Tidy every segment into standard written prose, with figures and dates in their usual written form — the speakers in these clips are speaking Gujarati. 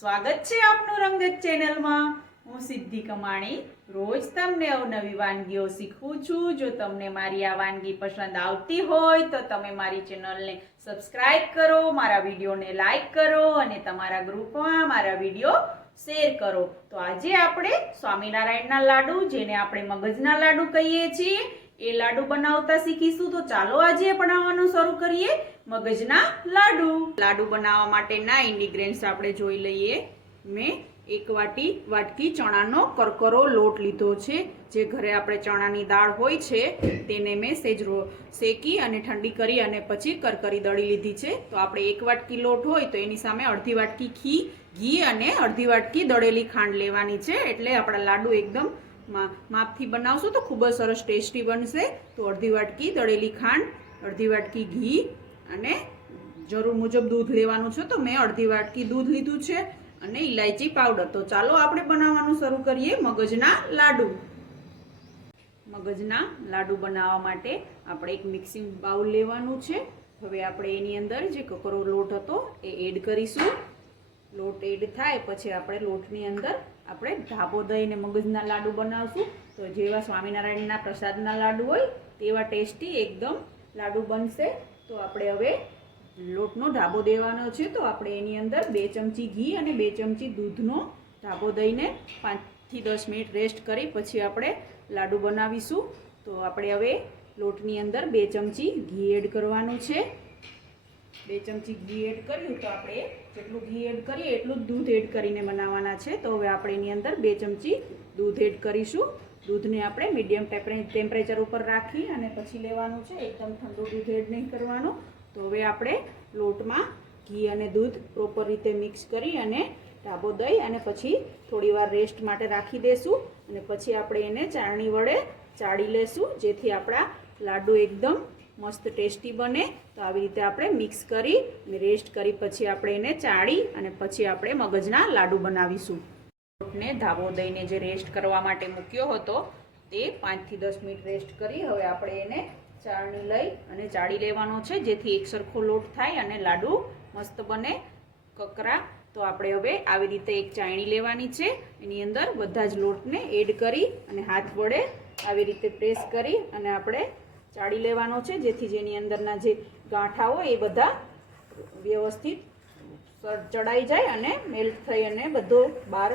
સ્વાગત છે આપનું રંગત ચેનલમાં। હું સિદ્ધિ કમાણી રોજ તમને અવનવી વાનગીઓ શીખવું છું। જો તમને મારી આ વાનગી પસંદ આવતી હોય તો તમે મારી ચેનલને સબસ્ક્રાઇબ કરો, મારા વિડીયોને લાઈક કરો અને તમારા ગ્રુપમાં મારા વિડીયો શેર કરો। તો આજે આપણે સ્વામિનારાયણના લાડુ, જેને આપણે મગજના લાડુ કહીએ છીએ, એ લાડુ બનાવતા શીખીશું। તો ચાલો આજે બનાવવાનું શરૂ કરીએ મગજના લાડુ। લાડુ બનાવવા માટેના ઇન્ગ્રેડિયન્ટ્સ આપણે જોઈ લઈએ। મેં એક વાટકી ચણાનો કરકરો લોટ લીધો છે। જે ઘરે આપણે ચણાની દાળ હોય છે તેને મેં સેજ શેકી અને ઠંડી કરી અને પછી કરકરી દળી લીધી છે। તો આપણે એક વાટકી લોટ હોય તો એની સામે અડધી વાટકી ઘી અને અડધી વાટકી દળેલી ખાંડ લેવાની છે। એટલે આપણા લાડુ એકદમ માપથી બનાવશું તો ખૂબ જ સરસ ટેસ્ટી બનશે। તો અડધી વાટકી દળેલી ખાંડ, અડધી વાટકી ઘી અને જરૂર મુજબ દૂધ લેવાનું છે। તો મેં અડધી વાટકી દૂધ લીધું છે અને ઇલાયચી પાવડર। તો ચાલો આપણે બનાવવાનું શરૂ કરીએ મગજના લાડુ। મગજના લાડુ બનાવવા માટે આપણે એક મિક્સિંગ બાઉલ લેવાનું છે। હવે આપણે એની અંદર જે કકરો લોટ હતો એ એડ કરીશું। લોટ એડ થાય પછી આપણે લોટની અંદર આપણે ધાબો દઈને મગજના લાડુ બનાવશું। તો જેવા સ્વામિનારાયણના પ્રસાદના લાડુ હોય તેવા ટેસ્ટી એકદમ લાડુ બનશે। તો આપણે હવે લોટનો ધાબો દેવાનો છે। તો આપણે એની અંદર 2 ચમચી ઘી અને 2 ચમચી દૂધનો ધાબો દઈને 5 થી 10 મિનિટ રેસ્ટ કરી પછી આપણે લાડુ બનાવીશું। તો આપણે હવે લોટની અંદર 2 ચમચી ઘી એડ કરવાનું છે। 2 ચમચી ઘી એડ કર્યું તો આપણે જેટલું ઘી એડ કરીએ એટલું જ દૂધ એડ કરીને બનાવવાના છે। તો હવે આપણે એની અંદર 2 ચમચી દૂધ એડ કરીશું। દૂધને આપણે મીડિયમ ટેમ્પરેચર ઉપર રાખી અને પછી લેવાનું છે। એકદમ ઠંડુ દૂધ એડ નહીં કરવાનું। તો હવે આપણે લોટમાં ઘી અને દૂધ પ્રોપર રીતે મિક્સ કરી અને ધાબો દઈ અને પછી થોડીવાર રેસ્ટ માટે રાખી દેશું અને પછી આપણે એને ચાળણી વડે ચાળી લેશું, જેથી આપણા લાડુ એકદમ મસ્ત ટેસ્ટી બને। તો આવી રીતે આપણે મિક્સ કરી અને રેસ્ટ કરી પછી આપણે એને ચાળી અને પછી આપણે મગજના લાડુ બનાવીશું। લોટને ધાબો દઈને જે રેસ્ટ કરવા માટે મૂક્યો હતો તે 5 થી 10 મિનિટ રેસ્ટ કરી હવે આપણે એને ચાળણી લઈ અને ચાળી લેવાનો છે, જેથી એક સરખો લોટ થાય અને લાડુ મસ્ત બને કકરા। તો આપણે હવે આવી રીતે એક ચાળણી લેવાની છે, એની અંદર બધા જ લોટને એડ કરી અને હાથ વડે આવી રીતે પ્રેસ કરી અને આપણે ચાળી લેવાનો છે, જેથી જેની અંદરના જે ગાંઠા હોય એ બધા વ્યવસ્થિત ચડાઈ જાય અને મેલ્ટ થઈ અને બધો બહાર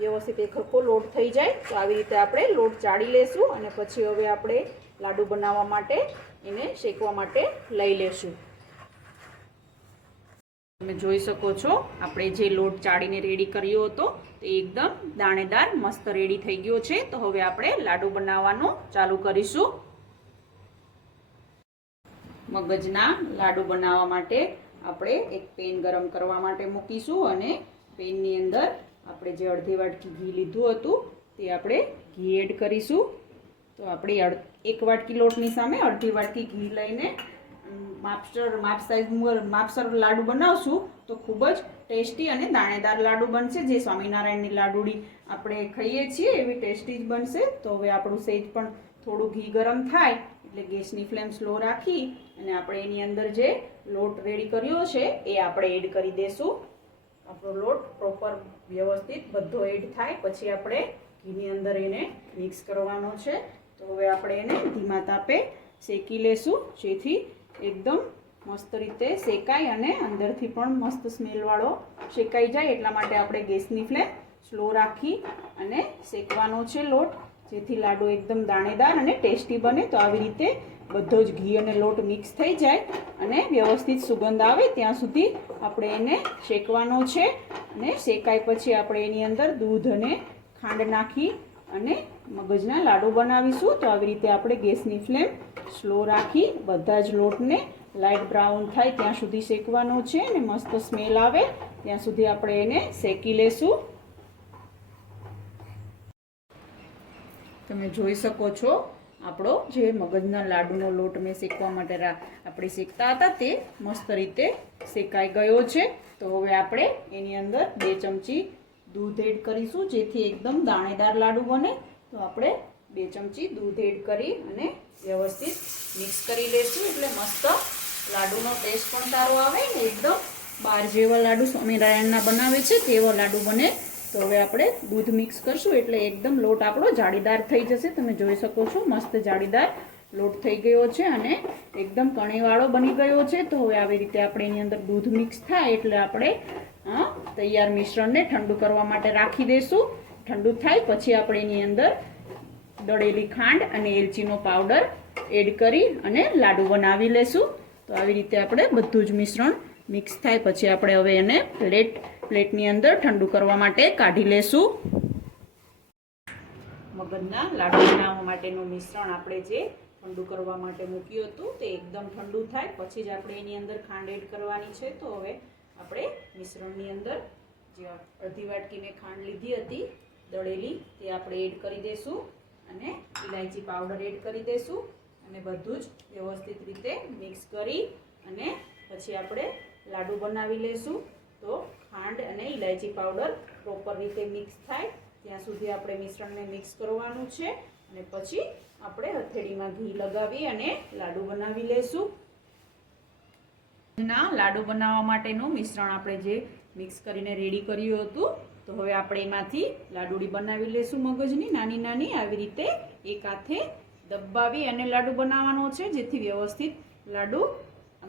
વ્યવસ્થિત એકહરખો લોટ થઈ જાય। તો આવી રીતે આપણે લોટ ચાળી લેશું અને પછી હવે આપણે લાડુ બનાવવા માટે એને શેકવા માટે લઈ લેશું। તમે જોઈ શકો છો આપણે જે લોટ ચાળીને રેડી કર્યો હતો તે એકદમ દાણેદાર મસ્ત રેડી થઈ ગયો છે। તો હવે આપણે લાડુ બનાવવાનું ચાલુ કરીશું। મગજના લાડુ બનાવવા માટે આપણે એક પેન ગરમ કરવા માટે મૂકીશું અને પેનની અંદર આપણે જે અડધી વાટકી ઘી લીધું હતું તે આપણે ઘી એડ કરીશું। તો આપણે એક વાટકી લોટની સામે અડધી વાટકી ઘી લઈને માપસર લાડુ બનાવશું તો ખૂબ જ ટેસ્ટી અને દાણેદાર લાડુ બનશે। જે સ્વામિનારાયણની લાડુડી આપણે ખાઈએ છીએ એવી ટેસ્ટી જ બનશે। તો હવે આપણું સેજ પણ થોડું ઘી ગરમ થાય એટલે ગેસની ફ્લેમ સ્લો રાખી અને આપણે એની અંદર જે લોટ રેડી કર્યો છે એ આપણે એડ કરી દેશું। આપણો લોટ પ્રોપર વ્યવસ્થિત બધો એડ થાય પછી આપણે ઘીની અંદર એને મિક્સ કરવાનો છે। તો હવે આપણે એને ધીમા તાપે શેકી લેશું, જેથી એકદમ મસ્ત રીતે શેકાય અને અંદરથી પણ મસ્ત સ્મેલવાળો શેકાઈ જાય। એટલા માટે આપણે ગેસની ફ્લેમ સ્લો રાખી અને શેકવાનો છે લોટ, જેથી લાડુ એકદમ દાણેદાર અને ટેસ્ટી બને। તો આવી રીતે બધો જ ઘી અને લોટ મિક્સ થઈ જાય અને વ્યવસ્થિત સુગંધ આવે ત્યાં સુધી આપણે એને શેકવાનો છે અને શેકાય પછી આપણે એની અંદર દૂધ અને ખાંડ નાખી અને મગજના લાડુ બનાવીશું। તો આવી રીતે આપણે ગેસની ફ્લેમ સ્લો રાખી બધા જ લોટને લાઇટ બ્રાઉન થાય ત્યાં સુધી શેકવાનો છે અને મસ્ત સ્મેલ આવે ત્યાં સુધી આપણે એને શેકી લેશું। તમે જોઈ શકો છો આપણો જે મગજના લાડુનો લોટ મેં શેકવા માટે આપણે શેકતા હતા તે મસ્ત રીતે શેકાઈ ગયો છે। તો હવે આપણે એની અંદર 2 ચમચી દૂધ એડ કરીશું, જેથી એકદમ દાણેદાર લાડુ બને। તો આપણે 2 ચમચી દૂધ એડ કરી અને વ્યવસ્થિત મિક્સ કરી લેશું, એટલે મસ્ત લાડુનો ટેસ્ટ પણ સારો આવે ને એકદમ બાર જેવા લાડુ સ્વામિનારાયણના બનાવે છે તેવા લાડુ બને. તો હવે આપણે દૂધ મિક્સ કરશું એટલે એકદમ લોટ આપણો જાળીદાર થઈ જશે. તમે જોઈ શકો છો મસ્ત જાળીદાર લોટ થઈ ગયો છે અને એકદમ કણીવાળો બની ગયો છે. તો હવે આવી રીતે આપણે એની અંદર દૂધ મિક્સ થાય એટલે આપણે તૈયાર મિશ્રણને ઠંડુ કરવા માટે રાખી દઈશું. ઠંડુ થાય પછી આપણે એની અંદર દળેલી ખાંડ અને એલચીનો પાવડર એડ કરી અને લાડુ બનાવી લેશું. તો આવી રીતે આપણે બધું જ મિશ્રણ મિક્સ થાય પછી આપણે હવે એને પ્લેટની અંદર ઠંડુ કરવા માટે કાઢી લેશું. મગજના લાડુ બનાવવા માટેનું મિશ્રણ આપણે જે ઠંડુ કરવા માટે મૂક્યું હતું તે એકદમ ઠંડુ થાય પછી જ આપણે એની અંદર ખાંડ એડ કરવાની છે. તો હવે આપણે મિશ્રણની અંદર જે અડધી વાટકી મેં ખાંડ લીધી હતી દળેલી તે આપણે એડ કરી દઈશું અને ઇલાયચી પાવડર એડ કરી દઈશું અને બધું જ વ્યવસ્થિત રીતે મિક્સ કરી અને પછી આપણે લાડુ બનાવી લઈશું. તો ખાંડ અને ઇલાયચી પાવડર પ્રોપર રીતે મિક્સ થાય ત્યાં સુધી આપણે મિશ્રણને મિક્સ કરવાનું છે અને પછી આપણે હથેળીમાં ઘી લગાવી અને લાડુ બનાવી લઈશું. લાડુ બનાવવા માટેનું મિશ્રણ આપણે જે મિક્સ કરીને રેડી કર્યું હતું તો હવે આપણે એમાંથી લાડુડી બનાવી લઈશું. મગજની નાની નાની આવી રીતે એક હાથે દબાવી અને લાડુ બનાવવાનો છે જેથી વ્યવસ્થિત લાડુ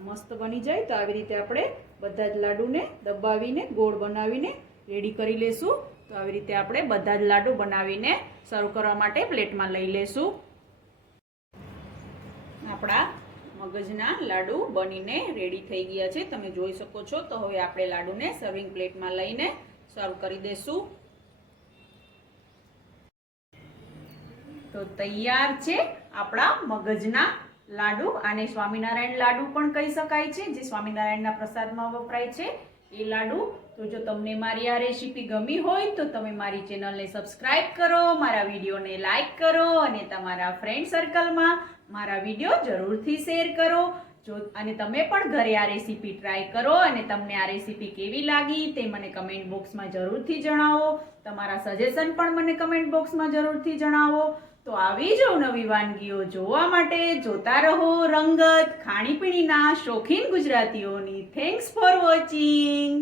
મસ્ત બની જાય. તો આવી રીતે આપણે બધા જ લાડુને દબાવીને ગોળ બનાવીને રેડી કરી લેશું. તો આવી રીતે આપણે બધા જ લાડુ બનાવીને સર્વ કરવા માટે પ્લેટમાં લઈ લેશું. આપણા મગજના લાડુ બનીને રેડી થઈ ગયા છે તમે જોઈ શકો છો. તો હવે આપણે લાડુને સર્વિંગ પ્લેટમાં લઈને સર્વ કરી દેશું. તો તૈયાર છે આપણા મગજના લાડુ. આને સ્વામિનારાયણ લાડુ પણ કહી શકાય છે જે સ્વામિનારાયણના પ્રસાદમાં વપરાય છે એ લાડુ. તો જો તમને મારી આ રેસીપી ગમી હોય તો તમે મારી ચેનલને સબસ્ક્રાઇબ કરો, મારા વિડીયોને લાઈક કરો અને તમારા ફ્રેન્ડ સર્કલમાં મારા વિડીયો જરૂરથી શેર કરો. અને તમે પણ ઘરે આ રેસીપી ટ્રાય કરો અને તમને આ રેસીપી કેવી લાગી તે મને કમેન્ટ બોક્સમાં જરૂરથી જણાવો. તમારા સજેશન પણ મને કમેન્ટ બોક્સમાં જરૂરથી જણાવો. તો આવી જ નવી વાનગીઓ જોવા માટે જોતા રહો રંગત ખાણીપીણીના શોખીન ગુજરાતીઓની. Thanks for watching.